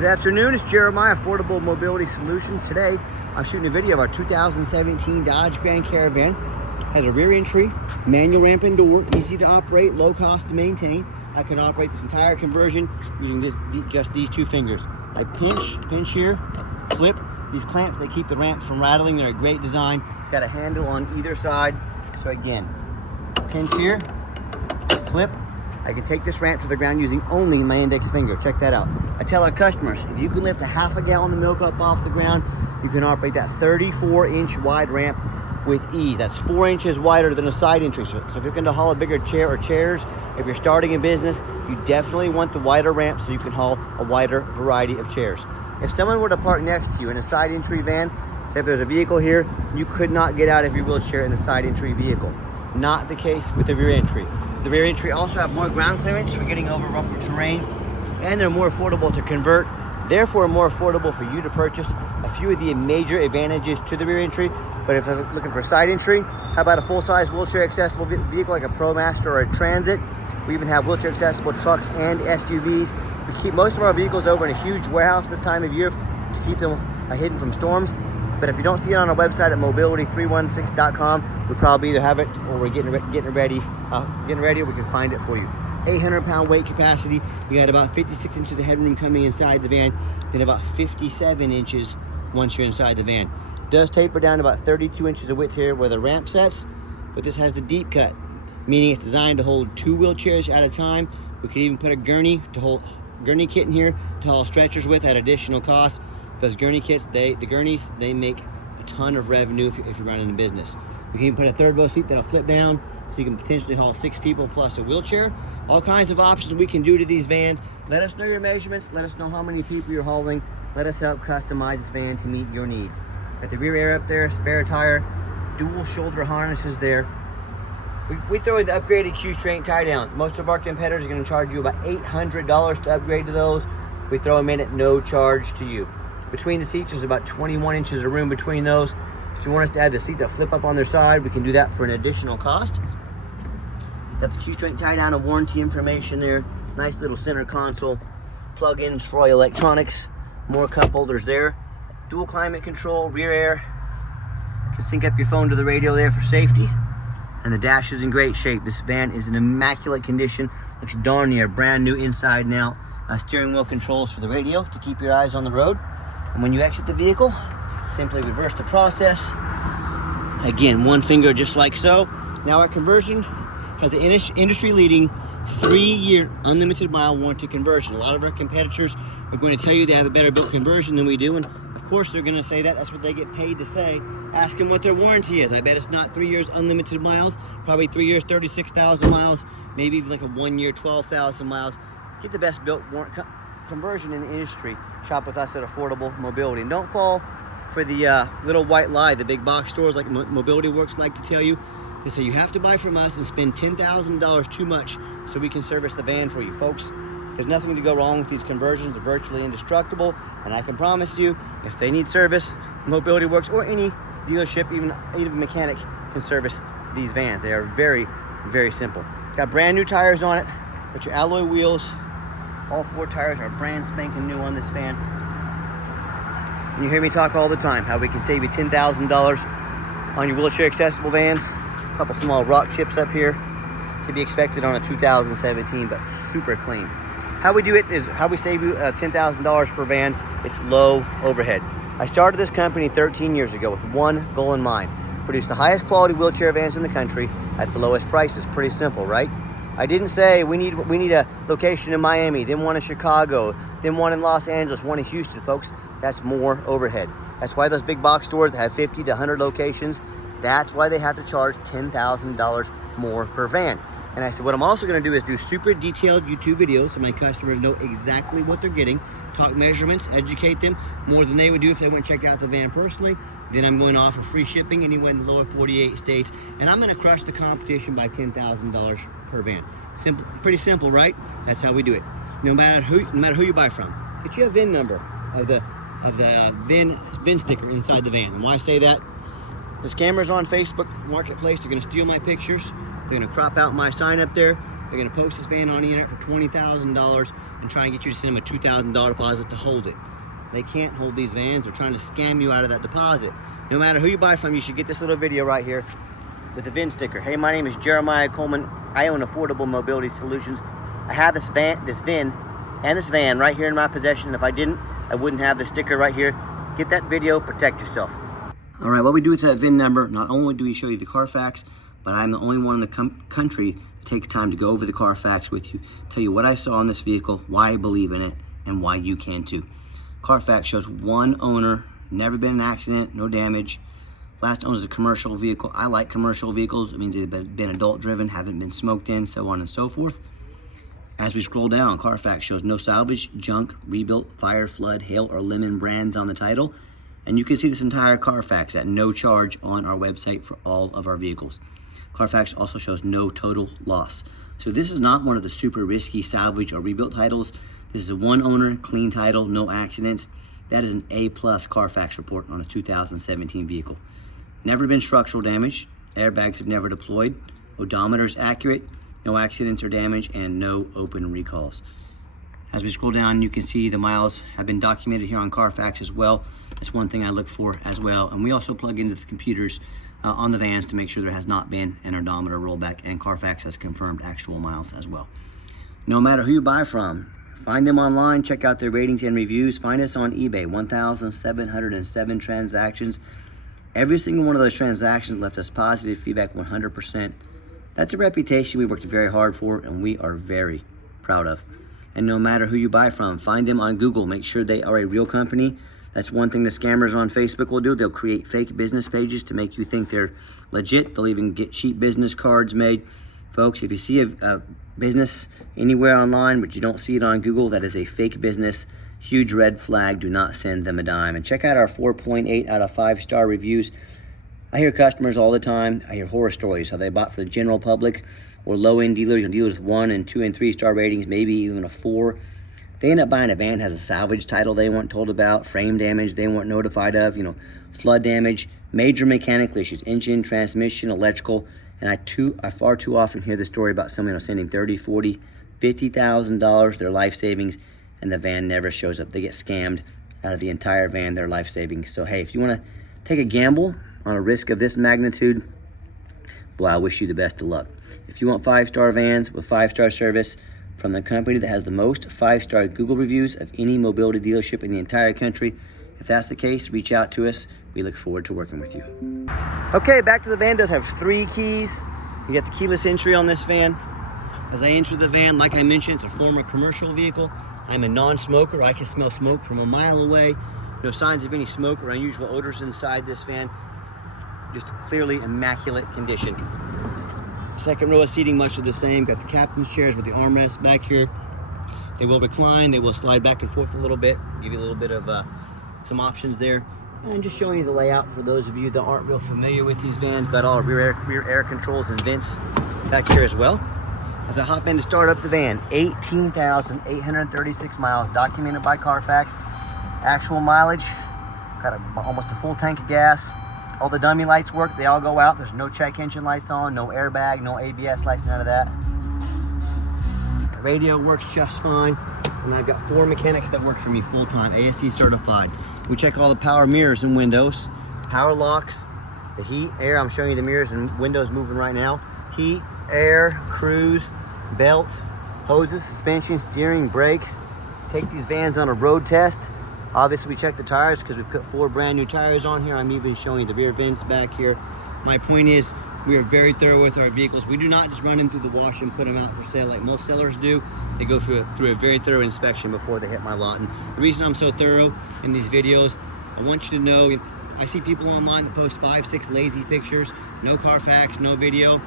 Good afternoon, it's Jeremiah, Affordable Mobility Solutions. Today, I'm shooting a video of our 2017 Dodge Grand Caravan. Has a rear entry, manual ramp and door, easy to operate, low cost to maintain. I can operate this entire conversion using just these two fingers. I pinch here, flip. These clamps, they keep the ramps from rattling. They're a great design. It's got a handle on either side. So again, pinch here, flip. I can take this ramp to the ground using only my index finger. Check that out. I tell our customers, if you can lift a half a gallon of milk up off the ground, you can operate that 34-inch wide ramp with ease. That's 4 inches wider than a side entry. So if you're going to haul a bigger chair or chairs, if you're starting a business, you definitely want the wider ramp so you can haul a wider variety of chairs. If someone were to park next to you in a side entry van, say if there's a vehicle here, you could not get out of your wheelchair in the side entry vehicle. Not the case with the rear entry. The rear entry also have more ground clearance for getting over rougher terrain, and they're more affordable to convert, therefore more affordable for you to purchase. A few of the major advantages to the rear entry, but if they're looking for side entry, how about a full-size wheelchair accessible vehicle like a ProMaster or a Transit? We even have wheelchair accessible trucks and SUVs. We keep most of our vehicles over in a huge warehouse this time of year to keep them hidden from storms. But if you don't see it on our website at mobility316.com, we probably either have it or we're getting ready, or we can find it for you. 800-pound weight capacity. We got about 56 inches of headroom coming inside the van, then about 57 inches once you're inside the van. It does taper down to about 32 inches of width here where the ramp sets, but this has the deep cut, meaning it's designed to hold 2 wheelchairs at a time. We could even put a gurney kit in here to haul stretchers with at additional cost. Those gurney kits, the gurneys, they make a ton of revenue if you're running a business. You can even put a third row seat that'll flip down so you can potentially haul 6 people plus a wheelchair. All kinds of options we can do to these vans. Let us know your measurements. Let us know how many people you're hauling. Let us help customize this van to meet your needs. Got the rear air up there, spare tire, dual shoulder harnesses there. We throw in the upgraded Q-Strength tie downs. Most of our competitors are going to charge you about $800 to upgrade to those. We throw them in at no charge to you. Between the seats, there's about 21 inches of room between those. If you want us to add the seats that flip up on their side, we can do that for an additional cost. Got the Q-Strength tie down and warranty information there. Nice little center console. Plug-ins for all your electronics. More cup holders there. Dual climate control, rear air. You can sync up your phone to the radio there for safety. And the dash is in great shape. This van is in immaculate condition. Looks darn near brand new inside and out. Steering wheel controls for the radio to keep your eyes on the road. And when you exit the vehicle, simply reverse the process. Again, one finger just like so. Now our conversion has an industry-leading 3-year unlimited mile warranty conversion. A lot of our competitors are going to tell you they have a better built conversion than we do, and of course they're going to say that. That's what they get paid to say. Ask them what their warranty is. I bet it's not 3 years unlimited miles, probably 3 years 36,000 miles, maybe even like a 1 year 12,000 miles. Get the best built conversion in the industry. Shop with us at Affordable Mobility. And don't fall for the little white lie the big box stores like Mobility Works like to tell you. They say you have to buy from us and spend $10,000 too much so we can service the van for you. Folks, there's nothing to go wrong with these conversions. They're virtually indestructible, and I can promise you, if they need service, Mobility Works or any dealership, even a mechanic, can service these vans. They are very, very simple. Got brand new tires on it. Got your alloy wheels. All 4 tires are brand spanking new on this van. And you hear me talk all the time how we can save you $10,000 on your wheelchair accessible vans. A couple small rock chips up here to be expected on a 2017, but super clean. How we do it is how we save you $10,000 per van. It's low overhead. I started this company 13 years ago with one goal in mind: produce the highest quality wheelchair vans in the country at the lowest prices. Pretty simple, right? I didn't say we need a location in Miami, then one in Chicago, then one in Los Angeles, one in Houston, folks. That's more overhead. That's why those big box stores that have 50 to 100 locations, that's why they have to charge $10,000 more per van. And I said, what I'm also gonna do is do super detailed YouTube videos so my customers know exactly what they're getting, talk measurements, educate them more than they would do if they went and checked out the van personally. Then I'm going to offer free shipping anywhere in the lower 48 states. And I'm gonna crush the competition by $10,000 per van. Simple, pretty simple, right? That's how we do it. No matter who you buy from. Get you a VIN number of the VIN sticker inside the van. And why I say that? The scammers on Facebook Marketplace are gonna steal my pictures, They're gonna crop out my sign up there. They're gonna post this van on the internet for $20,000 and try and get you to send them a $2,000 deposit to hold it. They can't hold these vans. They're trying to scam you out of that deposit. No matter who you buy from, you should get this little video right here with the VIN sticker. Hey, my name is Jeremiah Coleman. I own Affordable Mobility Solutions. I have this VIN and this van right here in my possession. If I didn't, I wouldn't have the sticker right here. Get that video, protect yourself. All right, what we do with that VIN number, not only do we show you the Carfax, but I'm the only one in the country that takes time to go over the Carfax with you, tell you what I saw in this vehicle, why I believe in it, and why you can too. Carfax shows one owner, never been an accident, no damage. Last owner is a commercial vehicle. I like commercial vehicles. It means they've been adult driven, haven't been smoked in, so on and so forth. As we scroll down, Carfax shows no salvage, junk, rebuilt, fire, flood, hail, or lemon brands on the title. And you can see this entire Carfax at no charge on our website for all of our vehicles. Carfax also shows no total loss. So this is not one of the super risky salvage or rebuilt titles. This is a one owner, clean title, no accidents. That is an A+ Carfax report on a 2017 vehicle. Never been structural damage. Airbags have never deployed. Odometer is accurate. No accidents or damage, and no open recalls. As we scroll down, you can see the miles have been documented here on Carfax as well. That's one thing I look for as well. And we also plug into the computers on the vans to make sure there has not been an odometer rollback, and Carfax has confirmed actual miles as well. No matter who you buy from, find them online, check out their ratings and reviews. Find us on eBay, 1,707 transactions. Every single one of those transactions left us positive feedback, 100%. That's a reputation we worked very hard for and we are very proud of. And no matter who you buy from, find them on Google. Make sure they are a real company. That's one thing the scammers on Facebook will do. They'll create fake business pages to make you think they're legit. They'll even get cheap business cards made. Folks, if you see a business anywhere online but you don't see it on Google, that is a fake business. Huge red flag. Do not send them a dime. And check out our 4.8 out of 5-star reviews. I hear customers all the time. I hear horror stories, how they bought for the general public or low-end dealers, and dealers with 1 and 2 and 3-star ratings, maybe even a 4. They end up buying a van that has a salvage title they weren't told about, frame damage they weren't notified of, flood damage, major mechanical issues, engine, transmission, electrical. And I far too often hear the story about someone sending $30,000, $40,000, $50,000, their life savings, and the van never shows up. They get scammed out of the entire van, their life savings. So hey, if you want to take a gamble on a risk of this magnitude, well, I wish you the best of luck. If you want 5-star vans with 5-star service from the company that has the most 5-star Google reviews of any mobility dealership in the entire country, if that's the case, reach out to us. We look forward to working with you. Okay, back to the van. It does have 3 keys. You get the keyless entry on this van. As I enter the van, like I mentioned, it's a former commercial vehicle. I'm a non-smoker. I can smell smoke from a mile away. No signs of any smoke or unusual odors inside this van. Just clearly immaculate condition. Second row of seating, much of the same. Got the captain's chairs with the armrests back here. They will recline. They will slide back and forth a little bit. Give you a little bit of some options there. And just showing you the layout for those of you that aren't real familiar with these vans. Got all rear air controls and vents back here as well. As I hop in to start up the van, 18,836 miles documented by Carfax. Actual mileage, got almost a full tank of gas. All the dummy lights work, they all go out. There's no check engine lights on, no airbag, no ABS lights, none of that. The radio works just fine. And I've got 4 mechanics that work for me full time, ASE certified. We check all the power mirrors and windows, power locks, the heat, air. I'm showing you the mirrors and windows moving right now. Heat, air, cruise, belts, hoses, suspension, steering, brakes. Take these vans on a road test. Obviously, we check the tires because we put 4 brand new tires on here. I'm even showing you the rear vents back here. My point is, we are very thorough with our vehicles. We do not just run them through the wash and put them out for sale like most sellers do. They go through a very thorough inspection before they hit my lot. And the reason I'm so thorough in these videos, I want you to know, I see people online that post 5, 6 lazy pictures, no Carfax, no video.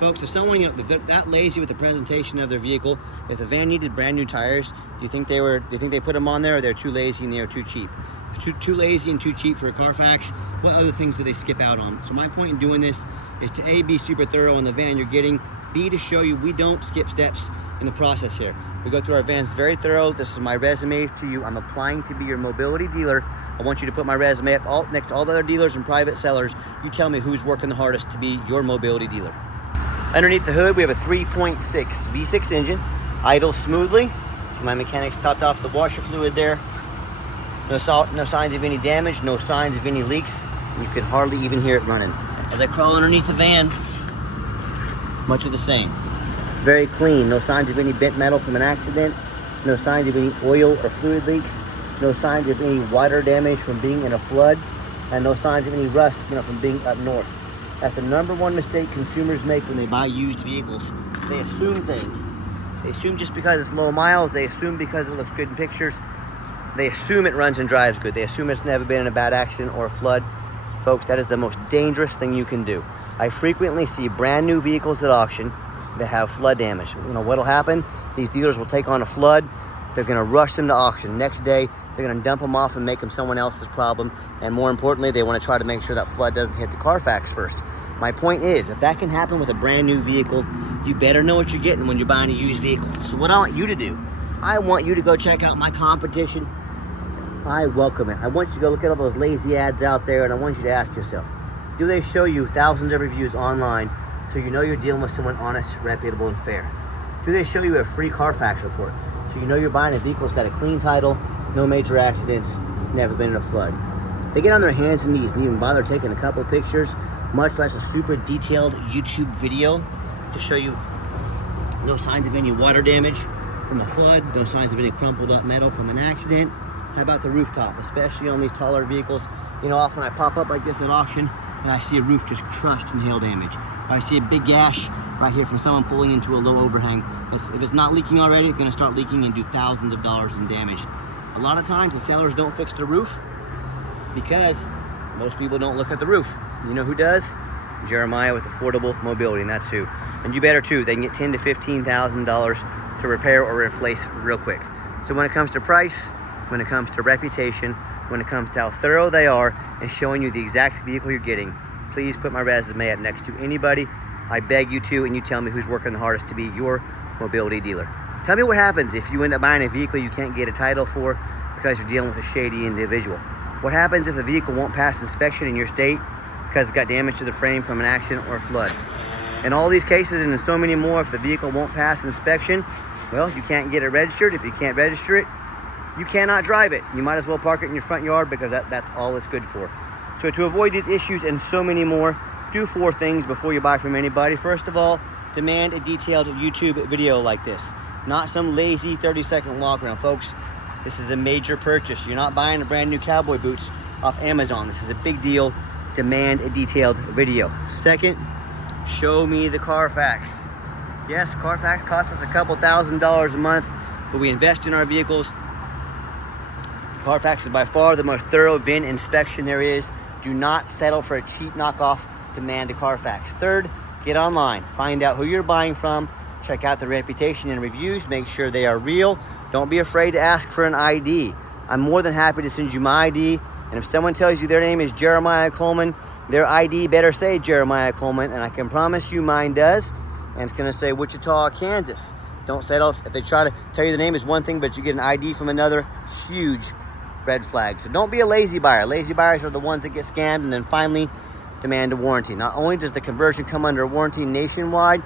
Folks, if someone, if they're that lazy with the presentation of their vehicle, if the van needed brand new tires, do you think they put them on there, or they're too lazy and they're too cheap? If they're too lazy and too cheap for a Carfax, what other things do they skip out on? So my point in doing this is to A, be super thorough on the van you're getting, B, to show you we don't skip steps in the process here. We go through our vans very thorough. This is my resume to you. I'm applying to be your mobility dealer. I want you to put my resume up next to all the other dealers and private sellers. You tell me who's working the hardest to be your mobility dealer. Underneath the hood, we have a 3.6 V6 engine, idles smoothly. See my mechanics topped off the washer fluid there. No signs of any damage, no signs of any leaks. You can hardly even hear it running. As I crawl underneath the van, much of the same. Very clean, no signs of any bent metal from an accident, no signs of any oil or fluid leaks, no signs of any water damage from being in a flood, and no signs of any rust, from being up north. That's the number one mistake consumers make when they buy used vehicles. They assume things. They assume just because it's low miles, they assume because it looks good in pictures, they assume it runs and drives good. They assume it's never been in a bad accident or a flood. Folks, that is the most dangerous thing you can do. I frequently see brand new vehicles at auction that have flood damage. What'll happen? These dealers will take on a flood. They're gonna rush them to auction. Next day, they're gonna dump them off and make them someone else's problem. And more importantly, they wanna try to make sure that flood doesn't hit the Carfax first. My point is, if that can happen with a brand new vehicle, you better know what you're getting when you're buying a used vehicle. So what I want you to do, I want you to go check out my competition. I welcome it. I want you to go look at all those lazy ads out there, and I want you to ask yourself, do they show you thousands of reviews online so you know you're dealing with someone honest, reputable, and fair? Do they show you a free Carfax report so you know you're buying a vehicle that's got a clean title, no major accidents, never been in a flood? They get on their hands and knees and even bother taking a couple pictures, much less a super detailed YouTube video to show you no signs of any water damage from a flood, no signs of any crumpled up metal from an accident. How about the rooftop, especially on these taller vehicles? Often I pop up like this at auction and I see a roof just crushed from hail damage. Or I see a big gash right here from someone pulling into a low overhang. If it's not leaking already, it's gonna start leaking and do thousands of dollars in damage. A lot of times the sellers don't fix the roof because most people don't look at the roof. You know who does? Jeremiah with Affordable Mobility, and that's who. And you better too. They can get $10,000 to $15,000 to repair or replace real quick. So when it comes to price, when it comes to reputation, when it comes to how thorough they are and showing you the exact vehicle you're getting, please put my resume up next to anybody. I beg you to, and you tell me who's working the hardest to be your mobility dealer. Tell me what happens if you end up buying a vehicle you can't get a title for because you're dealing with a shady individual. What happens if the vehicle won't pass inspection in your state because it's got damage to the frame from an accident or a flood? In all these cases, and in so many more, if the vehicle won't pass inspection, well, you can't get it registered. If you can't register it, you cannot drive it. You might as well park it in your front yard because that's all it's good for. So to avoid these issues and so many more, do 4 things before you buy from anybody. First of all, demand a detailed YouTube video like this, not some lazy 30-second walk around. Folks, this is a major purchase. You're not buying a brand new cowboy boots off Amazon. This is a big deal. Demand a detailed video. Second, show me the Carfax. Yes, Carfax costs us a couple $1,000s a month, but we invest in our vehicles. Carfax is by far the most thorough VIN inspection there is. Do not settle for a cheap knockoff. Demand a Carfax. Third, get online. Find out who you're buying from. Check out the reputation and reviews. Make sure they are real. Don't be afraid to ask for an ID. I'm more than happy to send you my ID. And if someone tells you their name is Jeremiah Coleman, their ID better say Jeremiah Coleman. And I can promise you mine does. And it's going to say Wichita, Kansas. Don't settle if they try to tell you the name is one thing, but you get an ID from another. Huge red flag. So don't be a lazy buyer. Lazy buyers are the ones that get scammed. And then finally, demand a warranty. Not only does the conversion come under a warranty nationwide,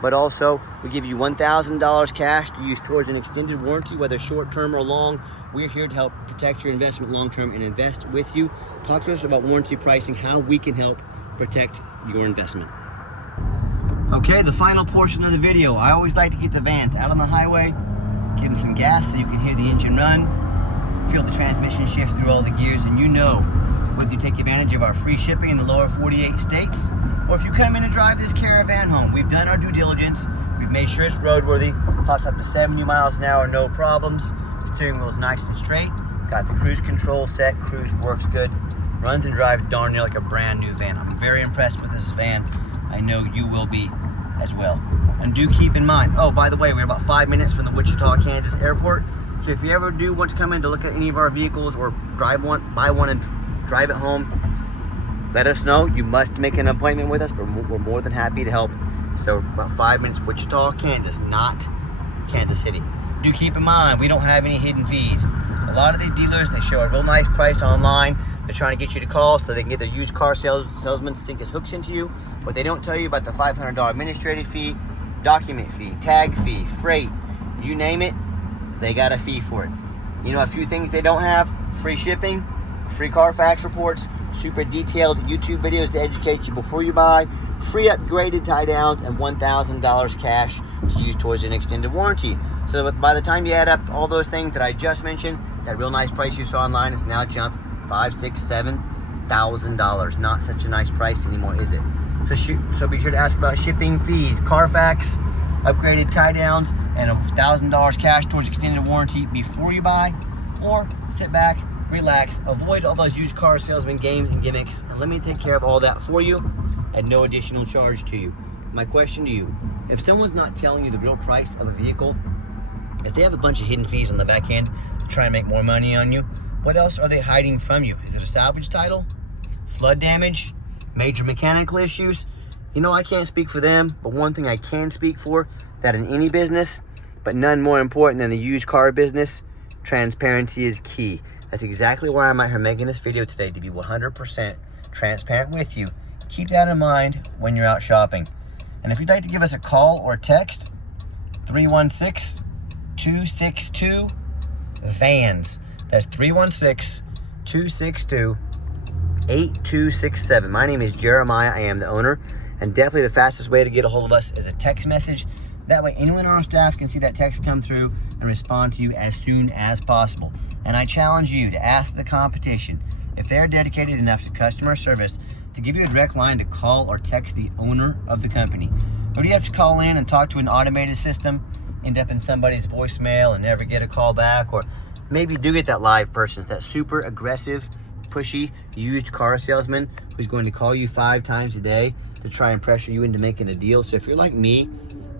but also we give you $1,000 cash to use towards an extended warranty, whether short-term or long. We're here to help protect your investment long-term and invest with you. Talk to us about warranty pricing, how we can help protect your investment. Okay, the final portion of the video. I always like to get the vans out on the highway, give them some gas so you can hear the engine run, feel the transmission shift through all the gears, and you know whether you take advantage of our free shipping in the lower 48 states, or if you come in and drive this Caravan home. We've done our due diligence. We've made sure it's roadworthy. Pops up to 70 miles an hour, no problems. Steering wheel's nice and straight. Got the cruise control set. Cruise works good. Runs and drives darn near like a brand new van. I'm very impressed with this van. I know you will be as well. And do keep in mind, oh, by the way, we're about 5 minutes from the Wichita, Kansas airport. So if you ever do want to come in to look at any of our vehicles or drive one, buy one and drive it home, let us know. You must make an appointment with us, but we're more than happy to help. So about 5 minutes, Wichita, Kansas, not Kansas City. do keep in mind, we don't have any hidden fees. A lot of these dealers, they show a real nice price online. They're trying to get you to call so they can get their used car salesman to sink his hooks into you. But they don't tell you about the $500 administrative fee, document fee, tag fee, freight, you name it, they got a fee for it. You know, a few things they don't have: free shipping, free Carfax reports, super detailed YouTube videos to educate you before you buy, free upgraded tie downs, and $1,000 cash to use towards an extended warranty. So by the time you add up all those things that I just mentioned, that real nice price you saw online has now jumped $5,000, $6,000, $7,000. Not such a nice price anymore, is it? So be sure to ask about shipping fees, Carfax, upgraded tie downs, and $1,000 cash towards extended warranty before you buy. Or sit back, relax, avoid all those used car salesman games and gimmicks, and let me take care of all that for you at no additional charge to you. My question to you: if someone's not telling you the real price of a vehicle, if they have a bunch of hidden fees on the back end to try and make more money on you, what else are they hiding from you? Is it a salvage title, flood damage, major mechanical issues? You know, I can't speak for them, but one thing I can speak for, that in any business, but none more important than the used car business, transparency is key. That's exactly why I'm out here making this video today, to be 100% transparent with you. Keep that in mind when you're out shopping. And if you'd like to give us a call or text, 316-262-VANS. That's 316-262-8267. My name is Jeremiah. I am the owner. And definitely the fastest way to get a hold of us is a text message. That way anyone on our staff can see that text come through and respond to you as soon as possible. And I challenge you to ask the competition, if they're dedicated enough to customer service, to give you a direct line to call or text the owner of the company. Or do you have to call in and talk to an automated system, end up in somebody's voicemail and never get a call back? Or maybe you do get that live person, that super aggressive, pushy, used car salesman who's going to call you 5 times a day to try and pressure you into making a deal. So if you're like me,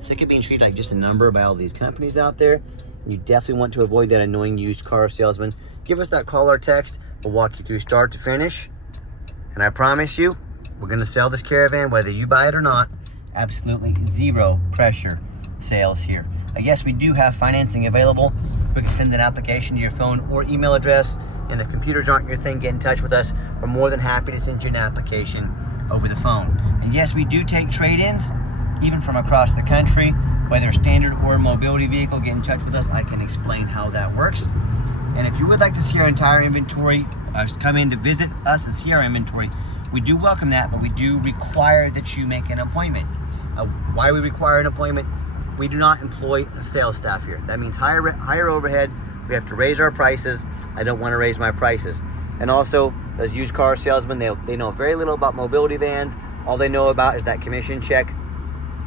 sick of being treated like just a number by all these companies out there, you definitely want to avoid that annoying used car salesman, give us that call or text. We'll walk you through start to finish. And I promise you, we're going to sell this Caravan whether you buy it or not. Absolutely zero pressure sales here. I guess we do have financing available. We can send an application to your phone or email address. And if computers aren't your thing, get in touch with us. We're more than happy to send you an application over the phone. And yes, we do take trade-ins, even from across the country. Whether standard or mobility vehicle, get in touch with us. I can explain how that works. And if you would like to see our entire inventory, come in to visit us and see our inventory, we do welcome that, but we do require that you make an appointment. Why we require an appointment? We do not employ a sales staff here. That means higher overhead. We have to raise our prices. I don't want to raise my prices. And also, those used car salesmen, they know very little about mobility vans. All they know about is that commission check.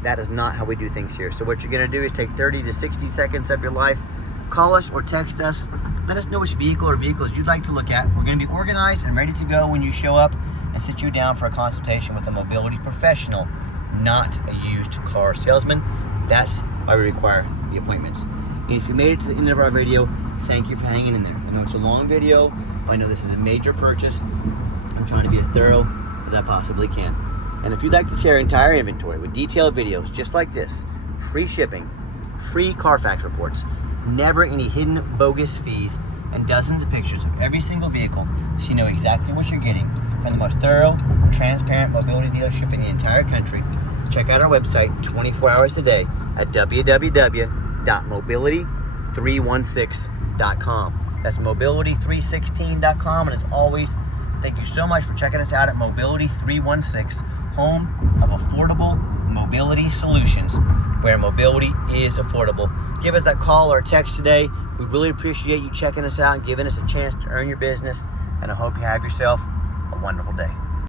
That is not how we do things here. So what you're going to do is take 30 to 60 seconds of your life, call us or text us. Let us know which vehicle or vehicles you'd like to look at. We're going to be organized and ready to go when you show up, and sit you down for a consultation with a mobility professional, not a used car salesman. That's why we require the appointments. And if you made it to the end of our video, thank you for hanging in there. I know it's a long video, but I know this is a major purchase. I'm trying to be as thorough as I possibly can. And if you'd like to see our entire inventory with detailed videos just like this, free shipping, free Carfax reports, never any hidden bogus fees, and dozens of pictures of every single vehicle so you know exactly what you're getting from the most thorough, transparent mobility dealership in the entire country, check out our website 24 hours a day at www.mobility316.com. That's mobility316.com. And as always, thank you so much for checking us out at Mobility316, home of affordable mobility solutions, where mobility is affordable. Give us that call or text today. We really appreciate you checking us out and giving us a chance to earn your business. And I hope you have yourself a wonderful day.